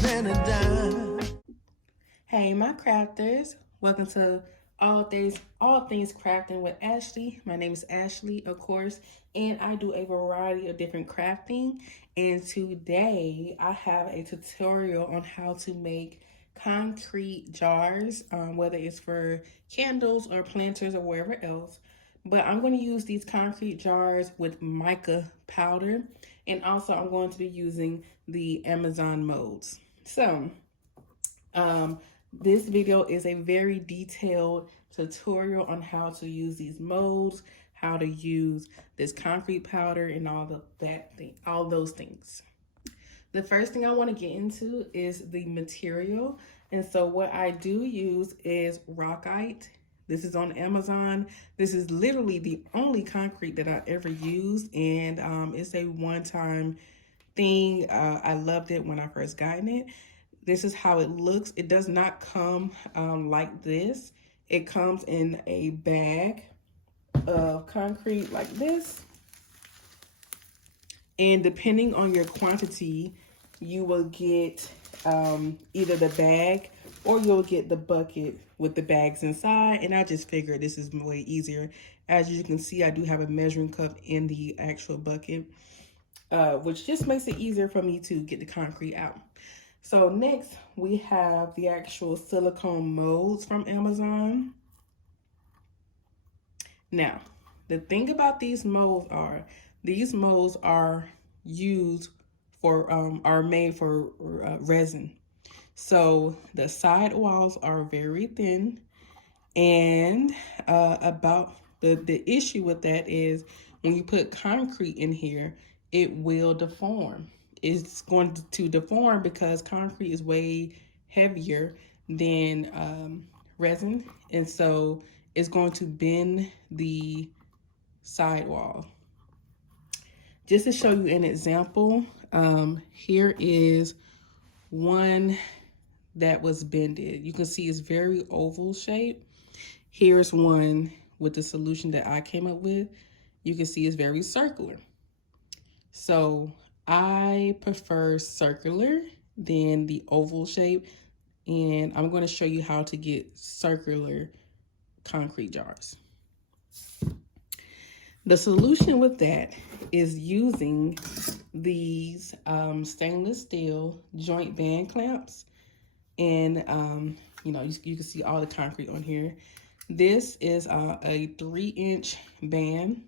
than a dime. Hey, my crafters! Welcome to all things crafting with Ashley. My name is Ashley, of course, and I do a variety of different crafting. And today I have a tutorial on how to make concrete jars, whether it's for candles or planters or wherever else. But I'm going to use these concrete jars with mica powder, and also I'm going to be using the Amazon molds. So, um, this video is a very detailed tutorial on how to use these molds, how to use this concrete powder, and all those things. The first thing I want to get into is the material. And so what I do use is Rockite. This is on Amazon. This is literally the only concrete that I ever used, and it's a one-time thing. I loved it when I first got it. This is how it looks. It does not come like this. It comes in a bag of concrete like this. And depending on your quantity, you will get either the bag or you'll get the bucket with the bags inside. And I just figured this is way easier. As you can see, I do have a measuring cup in the actual bucket, which just makes it easier for me to get the concrete out. So next we have the actual silicone molds from Amazon. Now, the thing about these molds are used for are made for resin. So the side walls are very thin, and about the issue with that is when you put concrete in here, it will deform. It's going to deform because concrete is way heavier than resin, and so it's going to bend the sidewall. Just to show you an example, here is one that was bended. You can see it's very oval shape. Here's one with the solution that I came up with. You can see it's very circular. So I prefer circular than the oval shape, and I'm going to show you how to get circular concrete jars. The solution with that is using these stainless steel joint band clamps, and you can see all the concrete on here. This is a 3-inch band,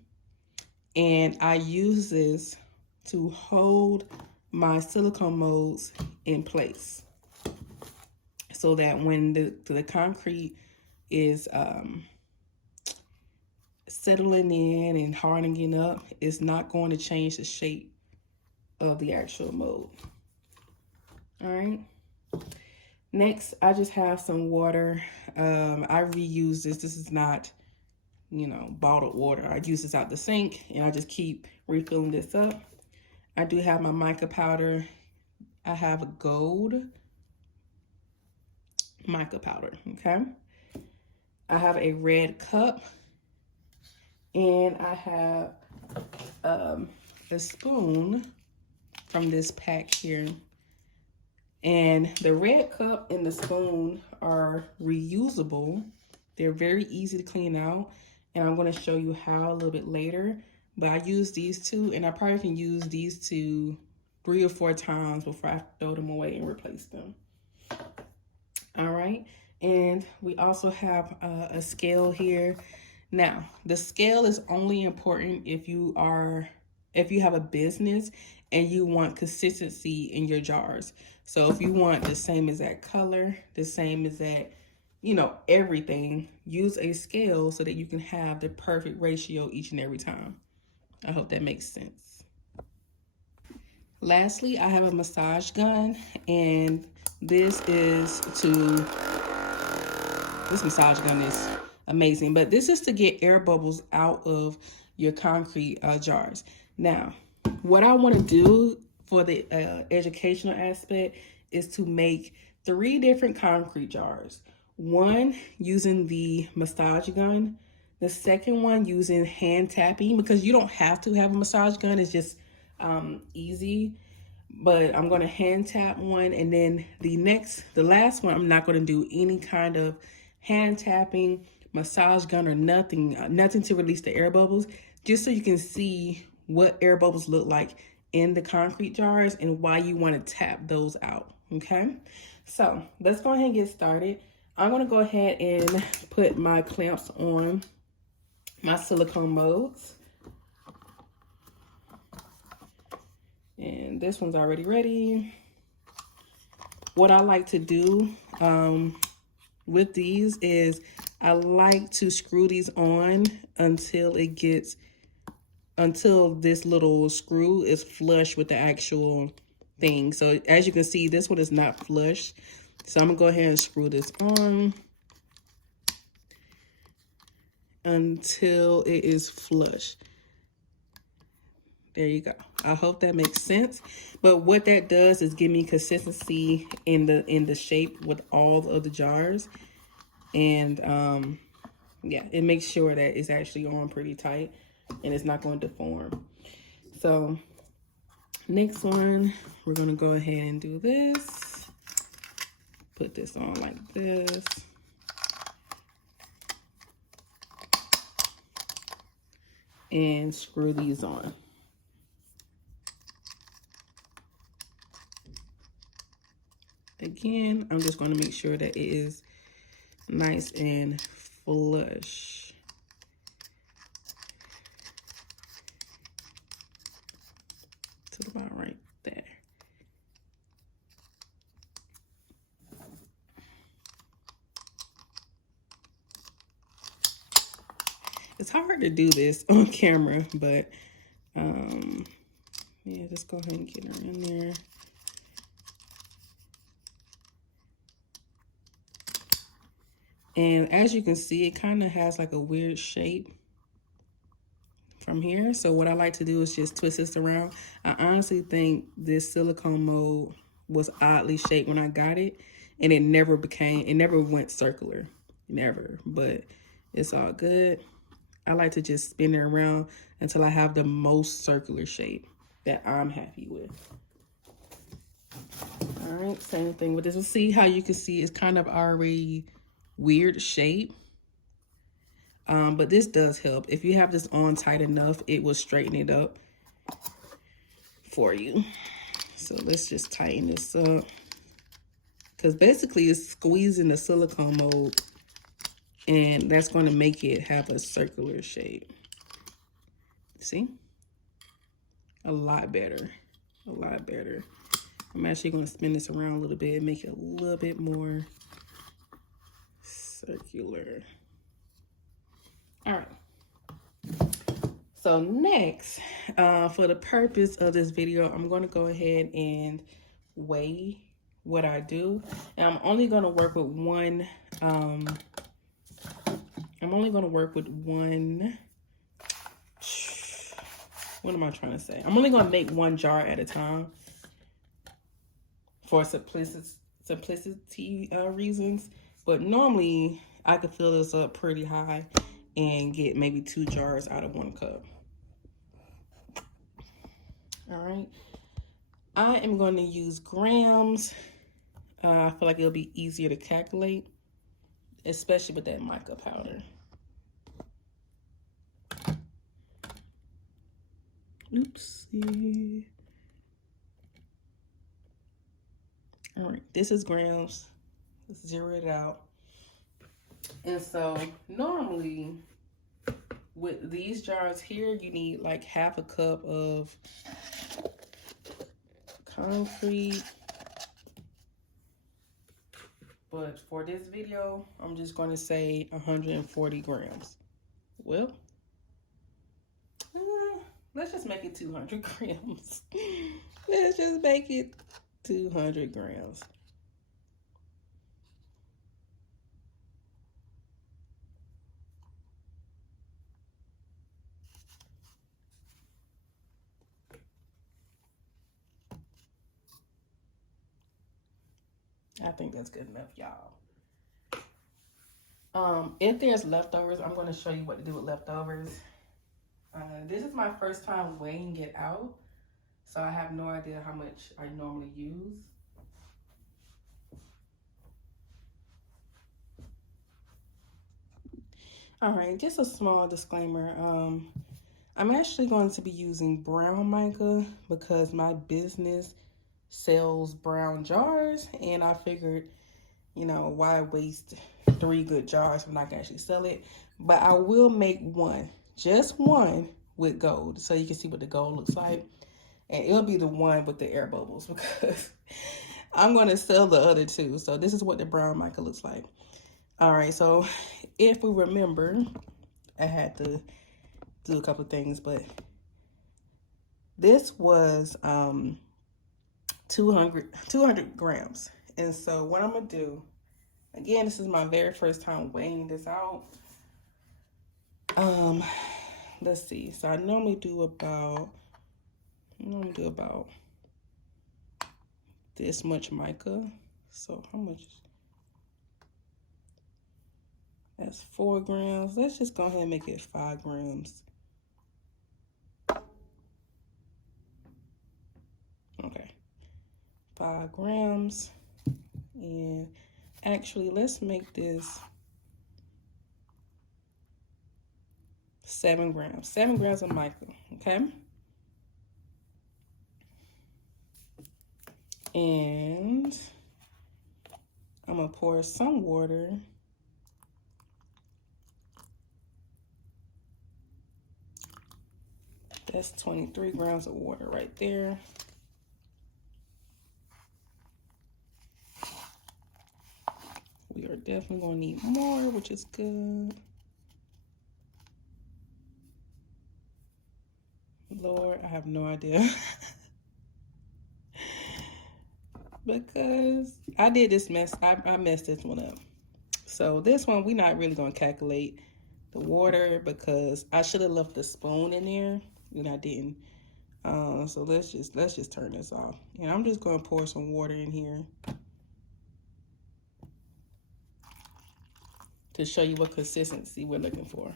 and I use this to hold my silicone molds in place so that when the concrete is settling in and hardening up, it's not going to change the shape of the actual mold. All right. Next, I just have some water. I reuse this. This is not, bottled water. I use this out the sink, and I just keep refilling this up. I do have my mica powder. I have a gold mica powder, okay? I have a red cup, and I have a spoon from this pack here. And the red cup and the spoon are reusable. They're very easy to clean out, and I'm going to show you how a little bit later. But I use these two, and I probably can use these two 3 or 4 times before I throw them away and replace them. All right, and we also have a scale here. Now, the scale is only important if you have a business and you want consistency in your jars. So if you want the same exact color, the same exact, everything, use a scale so that you can have the perfect ratio each and every time. I hope that makes sense. Lastly, I have a massage gun, and this massage gun is amazing, but this is to get air bubbles out of your concrete jars. Now, what I want to do for the educational aspect is to make 3 different concrete jars. One using the massage gun, the second one using hand tapping, because you don't have to have a massage gun, it's just easy. but I'm going to hand tap one, and then the last one, I'm not going to do any kind of hand tapping, massage gun, or nothing, nothing to release the air bubbles, just so you can see what air bubbles look like in the concrete jars and why you want to tap those out. Okay, so let's go ahead and get started. I'm going to go ahead and put my clamps on my silicone molds. And this one's already ready. What I like to do with these is I like to screw these on until this little screw is flush with the actual thing. So as you can see, this one is not flush. So I'm gonna go ahead and screw this on until it is flush. There you go. I hope that makes sense. But what that does is give me consistency in the shape with all of the jars. And yeah, it makes sure that it's actually on pretty tight and it's not going to deform. So next one, we're gonna go ahead and do this. Put this on like this. And screw these on. Again, I'm just going to make sure that it is nice and flush. To about right there. It's hard to do this on camera, but yeah, just go ahead and get her in there. And as you can see, it kind of has like a weird shape from here. So what I like to do is just twist this around. I honestly think this silicone mold was oddly shaped when I got it, and it never went circular, never, but it's all good. I like to just spin it around until I have the most circular shape that I'm happy with. All right, same thing with this. We'll see how you can see it's kind of already weird shape. But this does help. If you have this on tight enough, it will straighten it up for you. So let's just tighten this up. Because basically it's squeezing the silicone mold, and that's going to make it have a circular shape. See? A lot better. A lot better. I'm actually going to spin this around a little bit and make it a little bit more circular. All right. So next, for the purpose of this video, I'm going to go ahead and weigh what I do. And I'm only going to work with one. What am I trying to say? I'm only going to make one jar at a time for simplicity reasons. But normally I could fill this up pretty high and get maybe 2 jars out of 1 cup. All right. I am going to use grams. I feel like it'll be easier to calculate, especially with that mica powder. Oopsie. All right, this is grams. Let's zero it out. And so normally with these jars here, you need like half a cup of concrete. But for this video, I'm just going to say 140 grams. Well, let's just make it 200 grams. Let's just make it 200 grams. I think that's good enough, y'all. If there's leftovers, I'm going to show you what to do with leftovers. This is my first time weighing it out. So I have no idea how much I normally use. All right, just a small disclaimer. I'm actually going to be using brown mica because my business sells brown jars, and I figured, you know, why waste 3 good jars when I can actually sell it. But I will make one, just one, with gold, so you can see what the gold looks like. And it'll be the one with the air bubbles because I'm going to sell the other 2. So this is what the brown mica looks like. All right, so if we remember, I had to do a couple of things, but this was 200 grams. And so what I'm gonna do, again, this is my very first time weighing this out. Let's see. So I normally do about this much mica. So how much? That's 4 grams. Let's just go ahead and make it 5 grams. Okay, 5 grams. And actually, let's make this 7 grams. 7 grams of mica, okay? And I'm gonna pour some water. That's 23 grams of water right there. We are definitely gonna need more, which is good. Lord, I have no idea. Because I did this mess, I messed this one up. So this one, we're not really gonna calculate the water because I should have left the spoon in there and I didn't. So let's just turn this off. And I'm just gonna pour some water in here to show you what consistency we're looking for.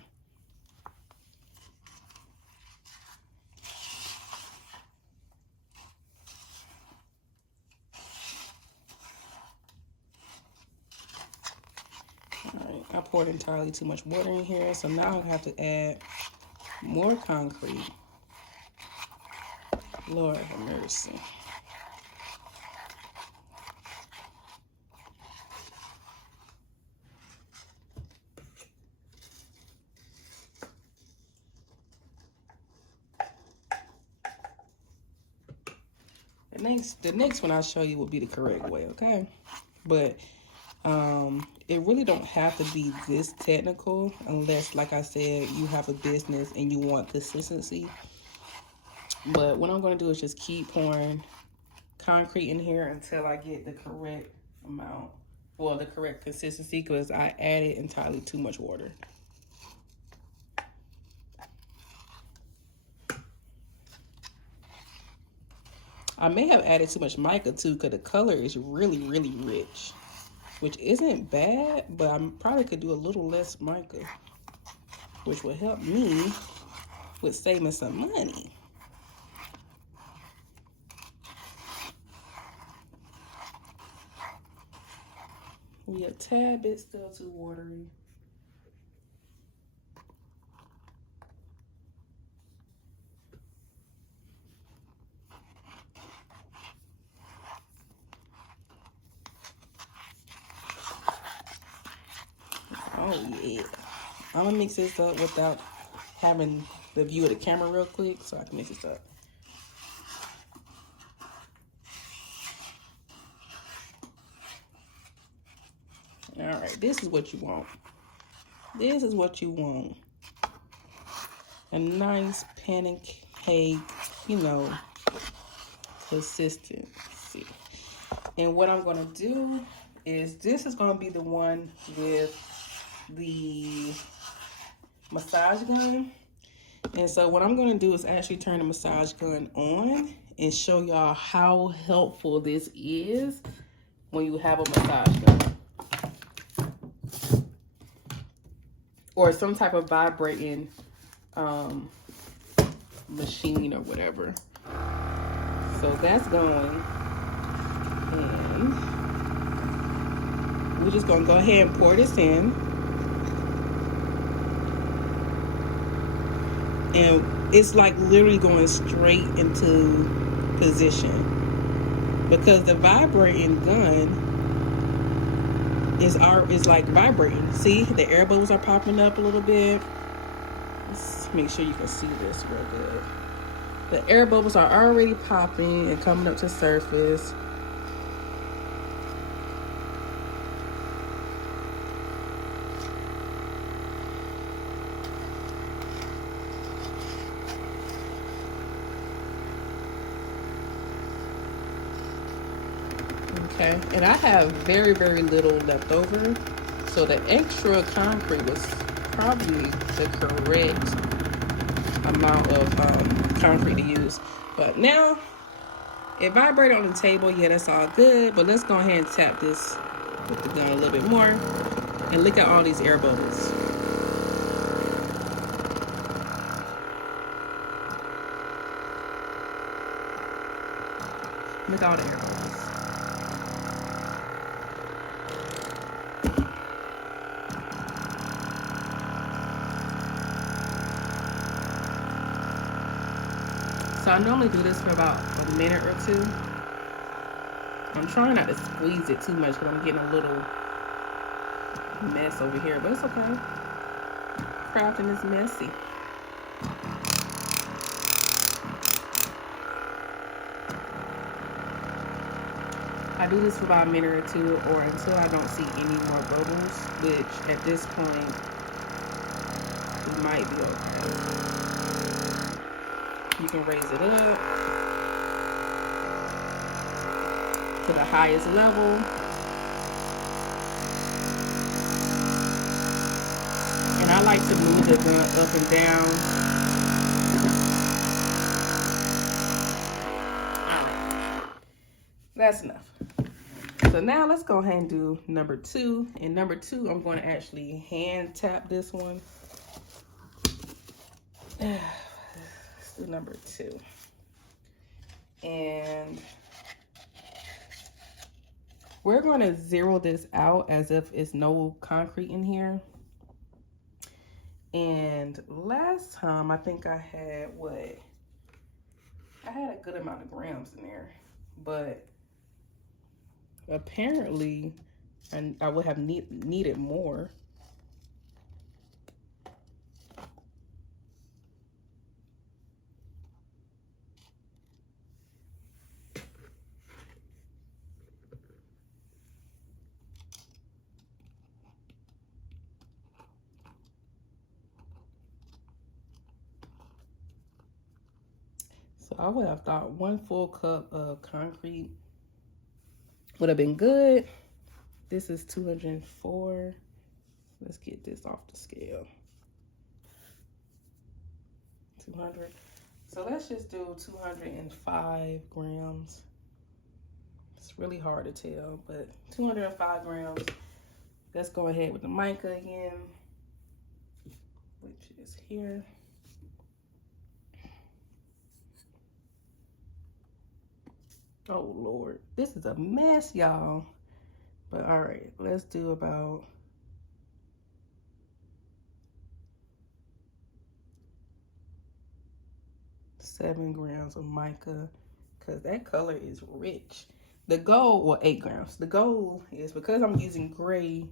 Alright, I poured entirely too much water in here, so now I have to add more concrete. Lord have mercy. The next one I'll show you will be the correct way, okay? But it really don't have to be this technical unless, like I said, you have a business and you want consistency. But what I'm going to do is just keep pouring concrete in here until I get the correct amount, well, the correct consistency, because I added entirely too much water. I may have added too much mica too, because the color is really, really rich, which isn't bad, but I probably could do a little less mica, which will help me with saving some money. We a tad bit still too watery. Oh yeah. I'm gonna mix this up without having the view of the camera real quick so I can mix this up. All right, this is what you want. This is what you want. A nice pancake, you know, consistency. And what I'm gonna do is, this is gonna be the one with the massage gun. And so what I'm going to do is actually turn the massage gun on and show y'all how helpful this is when you have a massage gun or some type of vibrating machine or whatever. So that's going. And we're just going to go ahead and pour this in. And it's like literally going straight into position. Because the vibrating gun is like vibrating. See, the air bubbles are popping up a little bit. Let's make sure you can see this real good. The air bubbles are already popping and coming up to surface. Okay, and I have very, very little left over. So the extra concrete was probably the correct amount of concrete to use. But now, it vibrated on the table. Yeah, that's all good. But let's go ahead and tap this with the gun a little bit more. And look at all these air bubbles. Look at all the air bubbles. So I normally do this for about a minute or two. I'm trying not to squeeze it too much because I'm getting a little mess over here, but it's okay. Crafting is messy. I do this for about a minute or two, or until I don't see any more bubbles, which at this point we might be okay. You can raise it up to the highest level. And I like to move the gun up and down. Alright, that's enough. So now let's go ahead and do number 2. And number 2, I'm going to actually hand tap this one. Let's do number 2. And we're going to zero this out as if it's no concrete in here. And last time, I think I had I had a good amount of grams in there. But apparently, I would have needed more. So I would have thought 1 full cup of concrete would have been good. This is 204. Let's get this off the scale. 200. So let's just do 205 grams. It's really hard to tell, but 205 grams. Let's go ahead with the mica again, which is here. Oh Lord, this is a mess, y'all. But all right, let's do about 7 grams of mica, because that color is rich. The goal, well, 8 grams. The goal is, because I'm using gray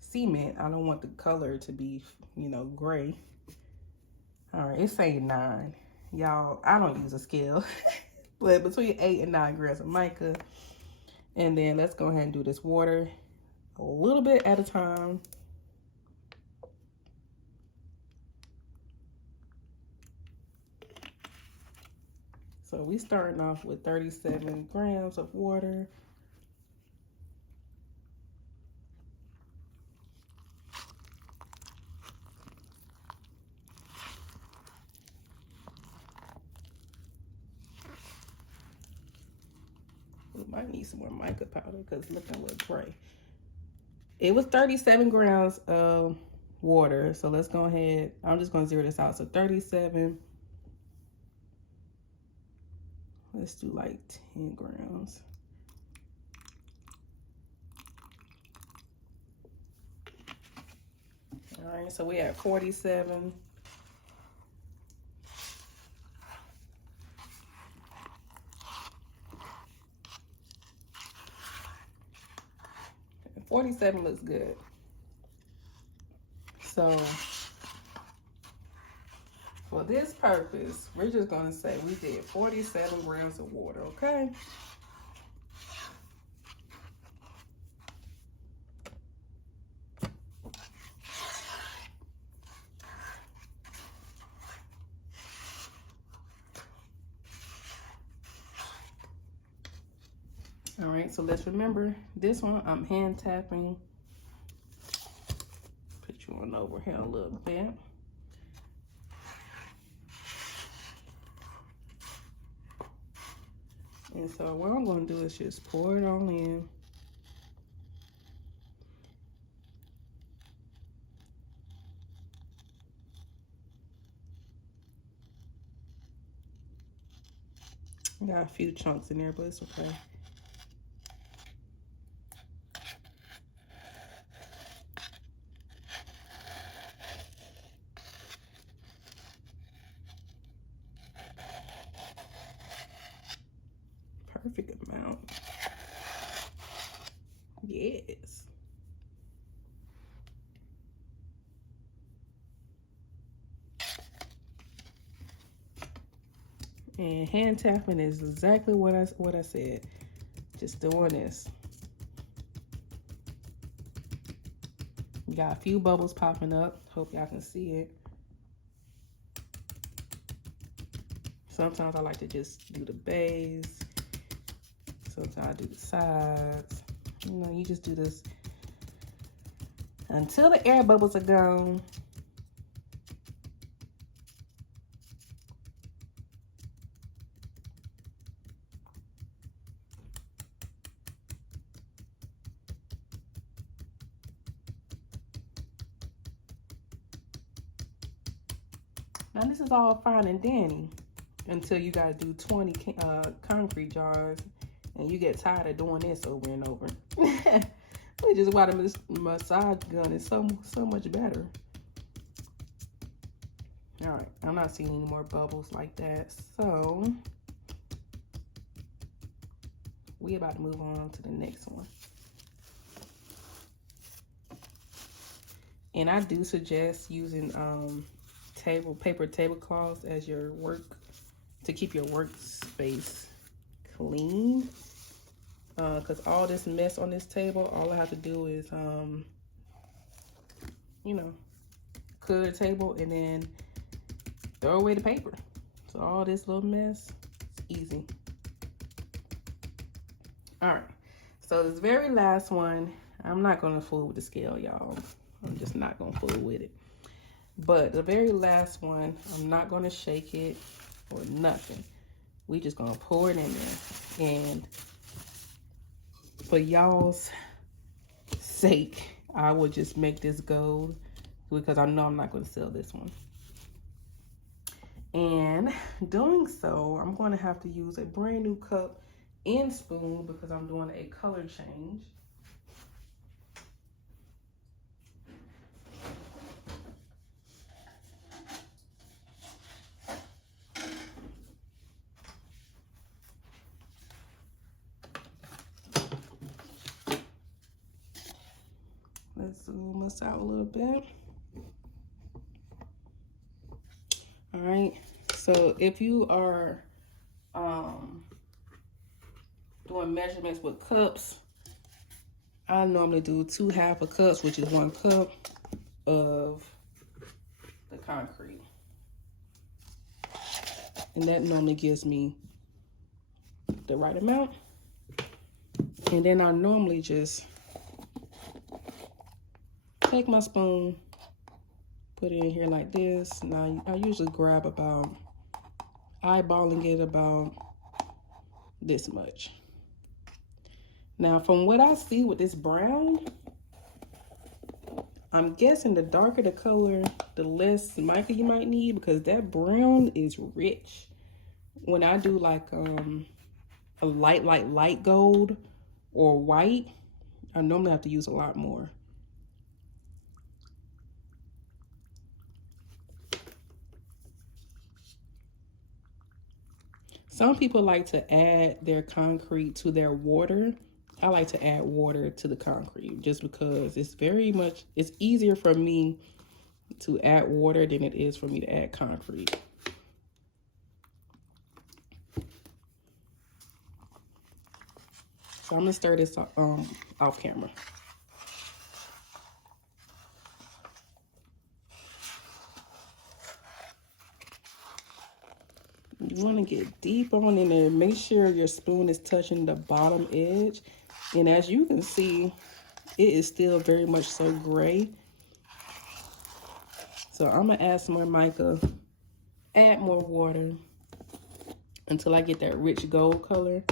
cement, I don't want the color to be, you know, gray. All right, it's saying 9. Y'all, I don't use a scale. But between 8 and 9 grams of mica. And then let's go ahead and do this water a little bit at a time. So we starting off with 37 grams of water. We might need some more mica powder because it's looking a little gray. It was 37 grams of water. So let's go ahead. I'm just going to zero this out. So 37. let's do like 10 grams. All right, so we at 47. Okay, 47 looks good. So for this purpose, we're just gonna say we did 47 grams of water, okay? All right, so let's remember this one, I'm hand tapping. Put you on over here a little bit. And so what I'm gonna do is just pour it on in. Got a few chunks in there, but it's okay. Perfect amount. Yes. And hand tapping is exactly what I said. Just doing this. Got a few bubbles popping up. Hope y'all can see it. Sometimes I like to just do the base. Sometimes I do the sides. You know, you just do this until the air bubbles are gone. Now this is all fine and dandy until you gotta do 20 concrete jars and you get tired of doing this over and over. Which is why the massage gun is so much better. All right, I'm not seeing any more bubbles like that, so we about to move on to the next one. And I do suggest using paper tablecloths as your work, to keep your workspace clean. Because all this mess on this table, all I have to do is, you know, clear the table and then throw away the paper. So all this little mess, it's easy. All right, so this very last one, I'm not gonna fool with the scale, y'all. I'm just not gonna fool with it. But the very last one, I'm not gonna shake it or nothing. We just gonna pour it in there. And for y'all's sake, I will just make this gold because I know I'm not gonna sell this one. And doing so, I'm gonna have to use a brand new cup and spoon because I'm doing a color change. Let's zoom us out a little bit. All right, so if you are doing measurements with cups, I normally do 2 half a cups, which is 1 cup of the concrete. And that normally gives me the right amount. And then I normally just take my spoon, put it in here like this. Now I usually grab about, eyeballing it about this much. Now from what I see with this brown, I'm guessing the darker the color, the less mica you might need because that brown is rich. When I do like a light gold or white, I normally have to use a lot more. Some people like to add their concrete to their water. I like to add water to the concrete just because it's easier for me to add water than it is for me to add concrete. So I'm gonna stir this off camera. You want to get deep on in there. Make sure your spoon is touching the bottom edge. And as you can see, it is still very much so gray. So I'm going to add some more mica, add more water until I get that rich gold color.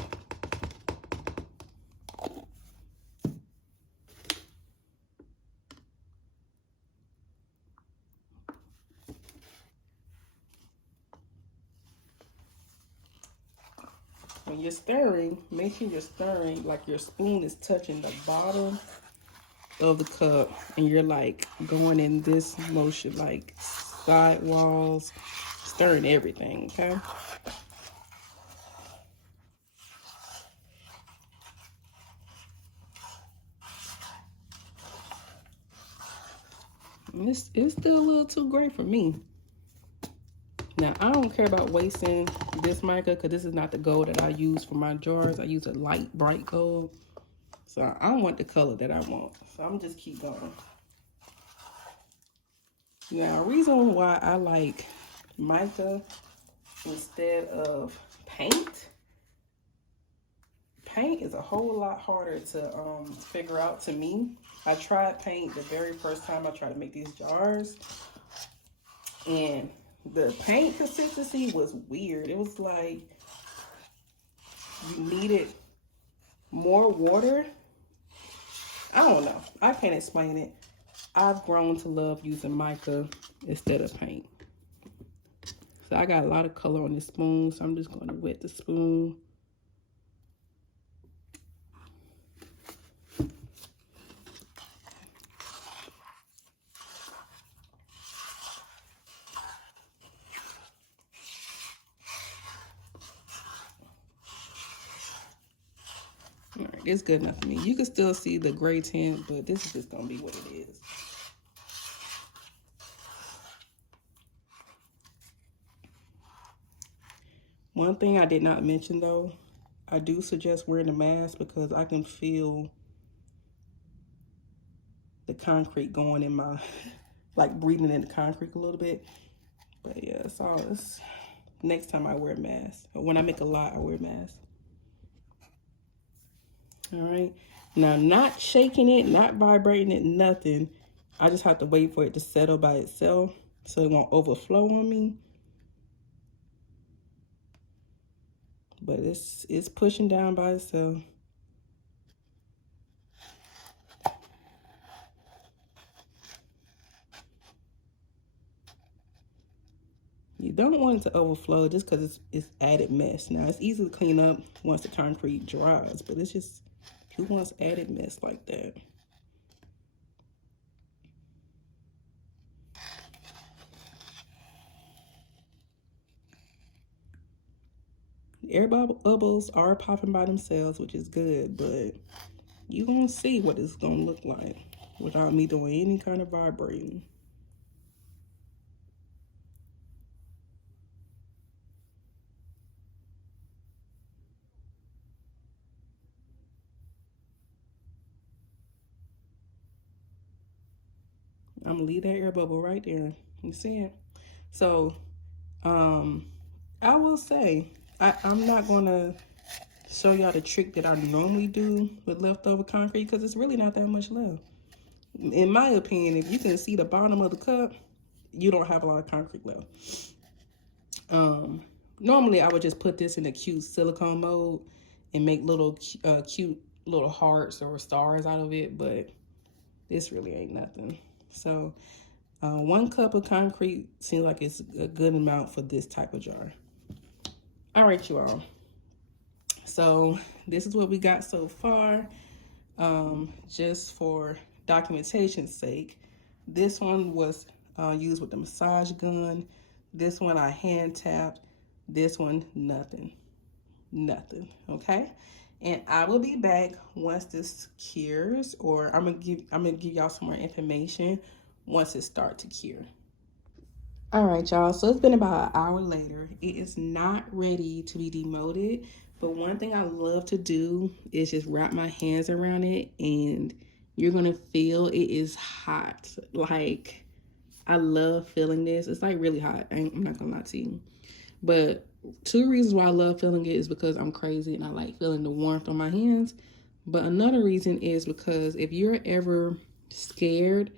When you're stirring, make sure you're stirring like your spoon is touching the bottom of the cup and you're like going in this motion, like side walls, stirring everything, okay? And it's still a little too gray for me. Now, I don't care about wasting this mica because this is not the gold that I use for my jars. I use a light, bright gold. So I want the color that I want. So I'm just keep going. Now, reason why I like mica instead of paint. Paint is a whole lot harder to figure out to me. I tried paint the very first time I tried to make these jars. And the paint consistency was weird. It was like you needed more water. I don't know. I can't explain it. I've grown to love using mica instead of paint. So I got a lot of color on this spoon, so I'm just going to wet the spoon. All right, it's good enough for me. You can still see the gray tint, but this is just gonna be what it is. One thing I did not mention though, I do suggest wearing a mask because I can feel the concrete going in my, like breathing in the concrete a little bit. But yeah, it's next time I wear a mask. Or when I make a lot, I wear a mask. All right, now not shaking it, not vibrating it, nothing. I just have to wait for it to settle by itself so it won't overflow on me. But it's pushing down by itself. You don't want it to overflow just because it's added mess. Now it's easy to clean up once the concrete dries, but it's just, who wants added mess like that? Air bubbles are popping by themselves, which is good, but you're gonna see what it's gonna look like without me doing any kind of vibrating. I'm gonna leave that air bubble right there. You see it? So, I will say, I'm not gonna show y'all the trick that I normally do with leftover concrete because it's really not that much left. In my opinion, if you can see the bottom of the cup, you don't have a lot of concrete left. Normally I would just put this in a cute silicone mold and make little cute little hearts or stars out of it, but this really ain't nothing. So 1 cup of concrete seems like it's a good amount for this type of jar. All right, you all. So this is what we got so far. Just for documentation's sake, this one was used with the massage gun. This one I hand tapped. This one nothing. Okay, and I will be back once this cures, or I'm gonna give y'all some more information once it starts to cure. All right, y'all. So it's been about an hour later. It is not ready to be demolded, but one thing I love to do is just wrap my hands around it, and you're gonna feel it is hot. Like, I love feeling this. It's like really hot. I'm not gonna lie to you. But two reasons why I love feeling it is because I'm crazy and I like feeling the warmth on my hands. But another reason is because if you're ever scared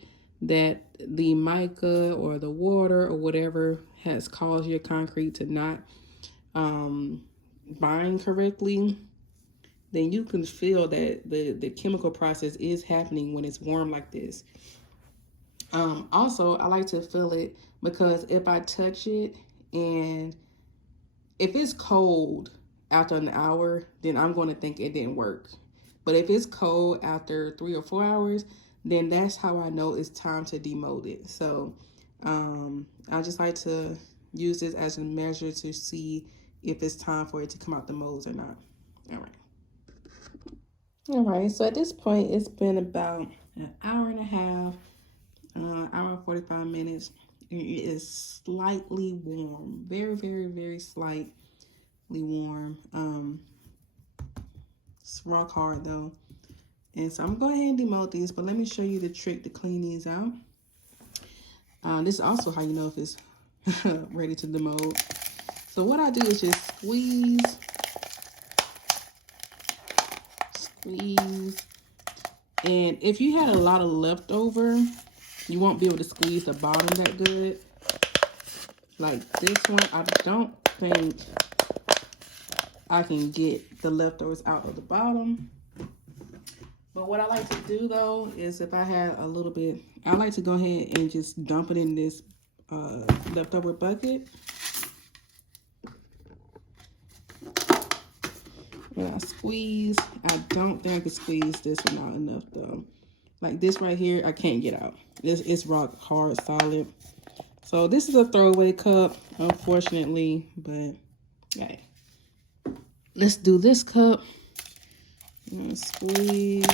that the mica or the water or whatever has caused your concrete to not bind correctly, then you can feel that the chemical process is happening when it's warm like this. Also, I like to feel it because if I touch it and if it's cold after an hour, then I'm going to think it didn't work. But if it's cold after 3 or 4 hours, then that's how I know it's time to demold it. So I just like to use this as a measure to see if it's time for it to come out the molds or not. All right. All right, so at this point, it's been about an hour and a half, hour and 45 minutes. It is slightly warm, very slightly warm. It's rock hard though. And so I'm going to go ahead and demold these, but let me show you the trick to clean these out. This is also how you know if it's ready to demold. So what I do is just squeeze. And if you had a lot of leftover, you won't be able to squeeze the bottom that good. Like this one, I don't think I can get the leftovers out of the bottom. But what I like to do though is if I had a little bit, I like to go ahead and just dump it in this leftover bucket. When I squeeze, I don't think I can squeeze this one out enough though. Like this right here, I can't get out. It's rock hard, solid. So this is a throwaway cup, unfortunately, but hey. Let's do this cup. Squeeze.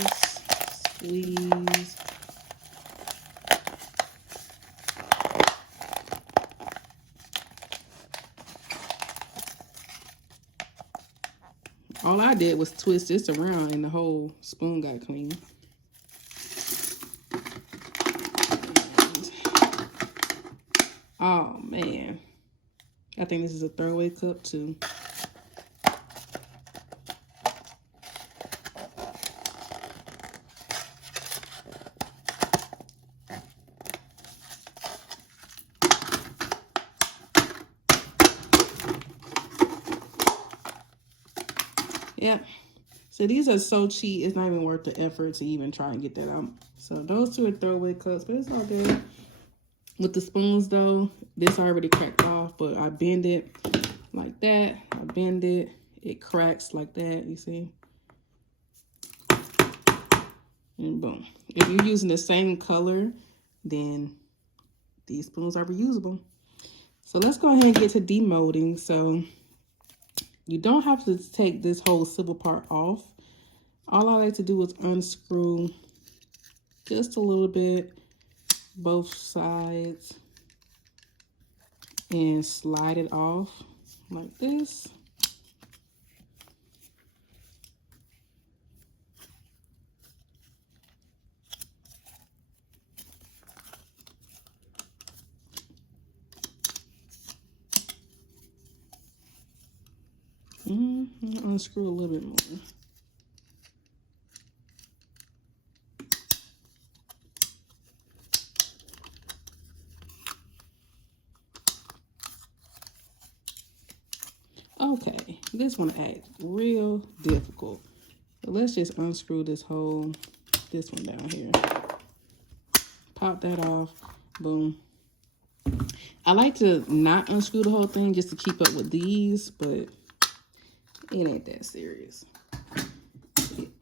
All I did was twist this around and the whole spoon got clean. Oh man, I think this is a throwaway cup too. Yep. So these are so cheap, it's not even worth the effort to even try and get that out. So those two are throwaway cups, but it's all good. With the spoons though, this already cracked off, but I bend it like that. I bend it, it cracks like that, you see? And boom. If you're using the same color, then these spoons are reusable. So let's go ahead and get to demolding. So you don't have to take this whole silver part off. All I like to do is unscrew just a little bit, both sides, and slide it off like this. Unscrew a little bit more. Okay, this one acts real difficult. So let's just unscrew this one down here. Pop that off, boom. I like to not unscrew the whole thing just to keep up with these, but It ain't that serious.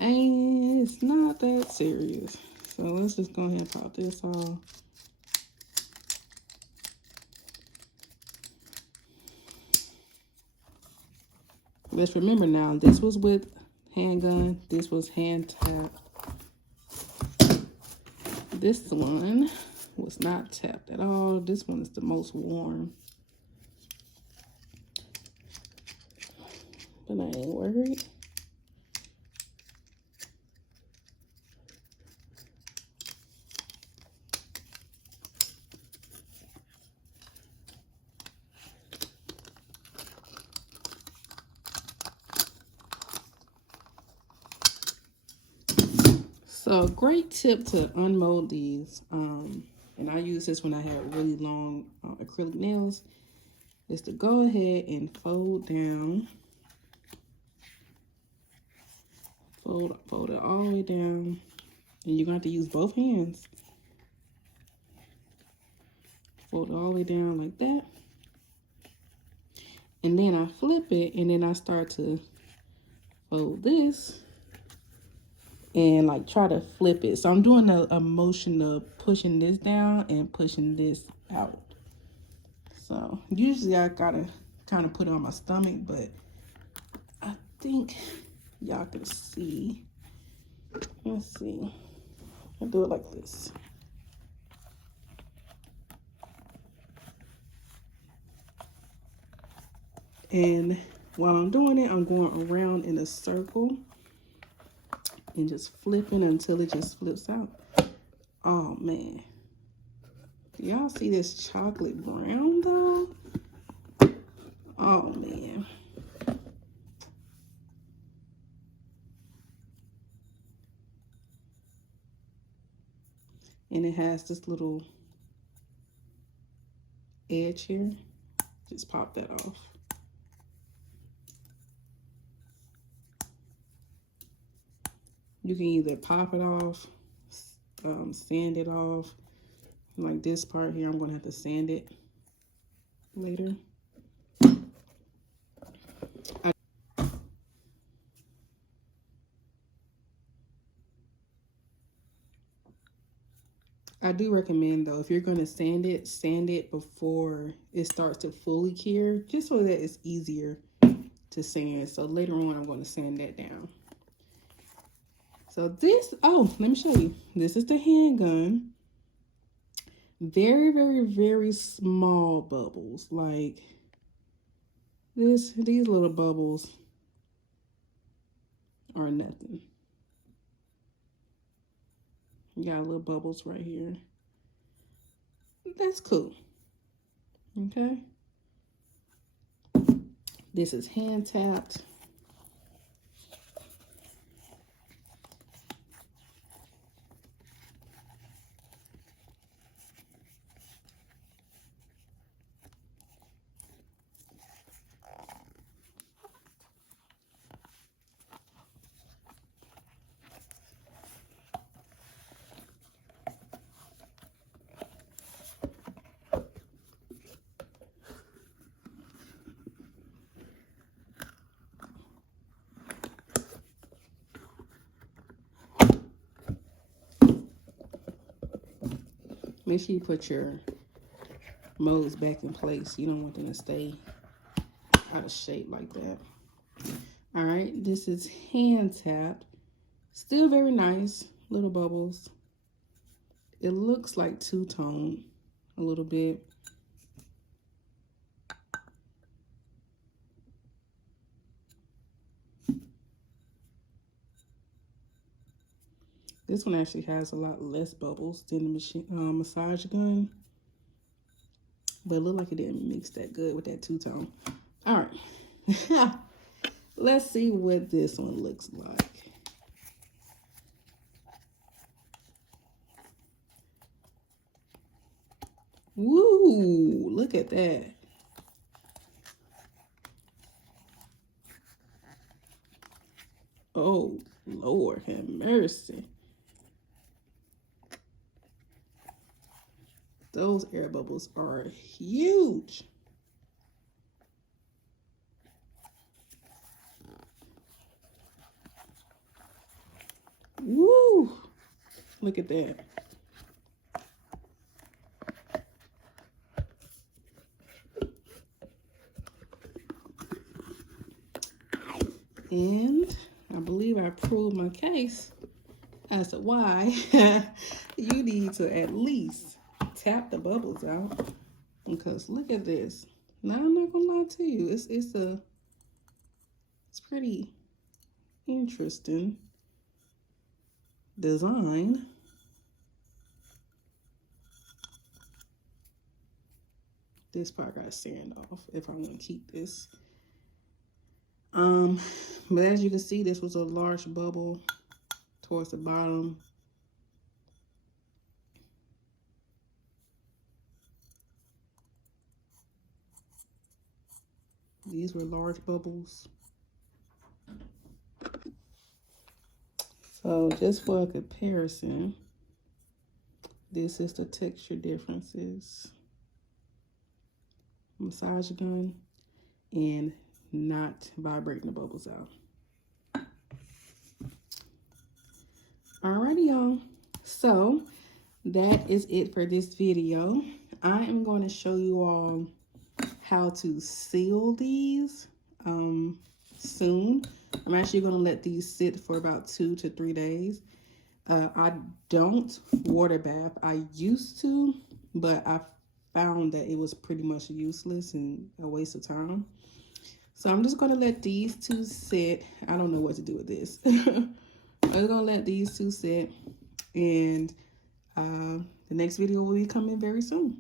It's not that serious. So let's just go ahead and pop this off. Let's remember now, this was with handgun, this was hand tap. This one was not tapped at all. This one is the most warm. But I ain't worried. So a great tip to unmold these, and I use this when I have really long acrylic nails, is to go ahead and fold down, fold it all the way down, and you're going to have to use both hands. Fold it all the way down like that. And then I flip it, and then I start to fold this and like try to flip it. So I'm doing a motion of pushing this down and pushing this out. So usually I gotta kind of put it on my stomach, but I think y'all can see. Let's see. I'll do it like this. And while I'm doing it, I'm going around in a circle and just flipping until it just flips out. Oh man. Do y'all see this chocolate brown though? Oh man. And it has this little edge here. Just pop that off. You can either pop it off, sand it off. Like this part here, I'm gonna have to sand it later. I do recommend though, if you're gonna sand it before it starts to fully cure, just so that it's easier to sand. So later on, I'm gonna sand that down. So this, oh, let me show you. This is the handgun. Very, very, very small bubbles. Like these little bubbles are nothing. You got little bubbles right here. That's cool. Okay. This is hand tapped. Make sure you put your molds back in place. You don't want them to stay out of shape like that. All right, this is hand tapped. Still very nice, little bubbles. It looks like two-tone a little bit. This one actually has a lot less bubbles than the machine massage gun, but it looked like it didn't mix that good with that two-tone. All right, let's see what this one looks like. Woo, look at that. Oh, Lord have mercy. Those air bubbles are huge. Look at that. And I believe I proved my case as to why you need to at least tap the bubbles out. Because look at this. Now I'm not gonna lie to you. It's pretty interesting design. This part got sand off if I want to keep this. But as you can see, this was a large bubble towards the bottom. These were large bubbles. So just for a comparison, this is the texture differences. Massage gun and not vibrating the bubbles out. Alrighty, y'all. So that is it for this video. I am going to show you all how to seal these soon. I'm actually going to let these sit for about 2 to 3 days. I don't water bath. I used to, but I found that it was pretty much useless and a waste of time. So I'm just going to let these two sit. I don't know what to do with this. I'm just going to let these two sit, and the next video will be coming very soon.